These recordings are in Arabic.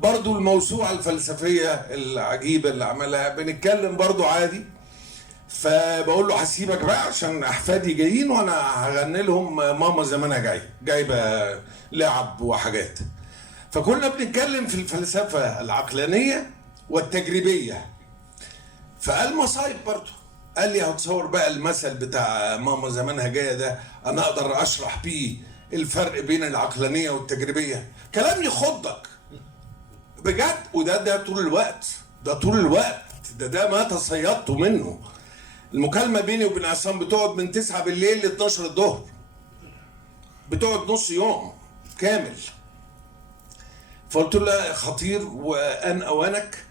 برضو الموسوعة الفلسفية العجيبة اللي عملها، بنتكلم برضو عادي. فبقول له هسيبك بقى عشان احفادي جايين وانا هغني لهم ماما زمانها جايبه لعب وحاجات. فكنا بنتكلم في الفلسفه العقلانيه والتجريبيه. فقال مصايب برضه. قال لي هتصور بقى المثل بتاع ماما زمانها جايه ده، انا اقدر اشرح بيه الفرق بين العقلانيه والتجريبيه. كلام يخضك بجد. وده طول الوقت، ده طول الوقت، ده ما تصيدته منه. المكالمة بيني وبين عصام بتقعد من 9 بالليل ل 12 الظهر، بتقعد نص يوم كامل. فقلت له خطير وان اوانك،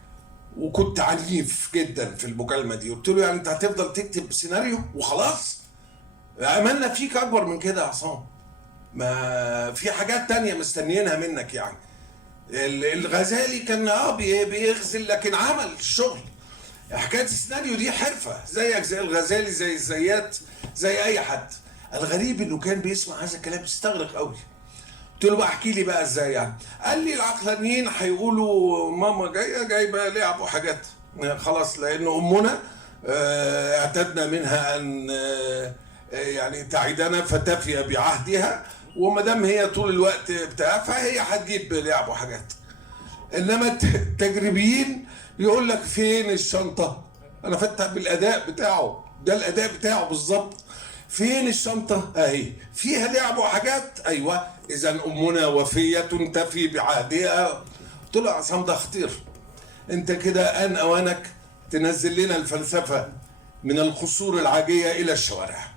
وكنت عنيف جدا في المكالمة دي. قلت له يعني انت هتفضل تكتب سيناريو وخلاص؟ املنا فيك اكبر من كده يا عصام، ما في حاجات تانية مستنيينها منك يعني. الغزالي كان بيغزل لكن عمل الشغل. حكايه السيناريو دي حرفه، زيك زي الغزالي زي الزيات زي اي حد. الغريب انه كان بيسمع هذا الكلام يستغرق قوي. قلت له بقى احكي لي بقى ازاي يعني. قال لي العقلانيين هيقولوا ماما جايبه لعب وحاجات، خلاص لان امنا اعتدنا منها ان يعني تعيدنا فتفي بعهدها، وما دام هي طول الوقت بتاع فهي هتجيب لعب وحاجات. انما التجريبيين يقول لك فين الشنطه؟ انا فتح بالاداء بتاعه، ده الاداء بتاعه بالظبط. فين الشنطه؟ اهي فيها لعب وحاجات. ايوه اذا امنا وفيه تفي بعهدها. قلت له يا عصام ده خطير، انت كده ان اوانك تنزل لنا الفلسفه من القصور العاجيه الى الشوارع.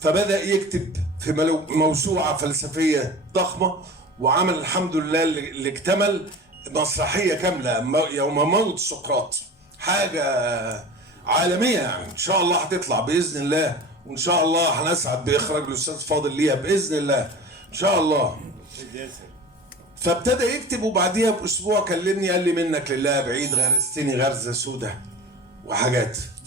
فبدأ يكتب في موسوعة فلسفية ضخمة، وعمل الحمد لله اللي اكتمل مسرحية كاملة يوم موت سقراط. حاجة عالمية يعني. إن شاء الله هتطلع بإذن الله، وإن شاء الله هنسعد بإخراج الأستاذ فاضل ليها بإذن الله إن شاء الله. فابتدى يكتب، وبعديها بأسبوع كلمني قال لي منك لله بعيد غرستني غرزة سودة وحاجات.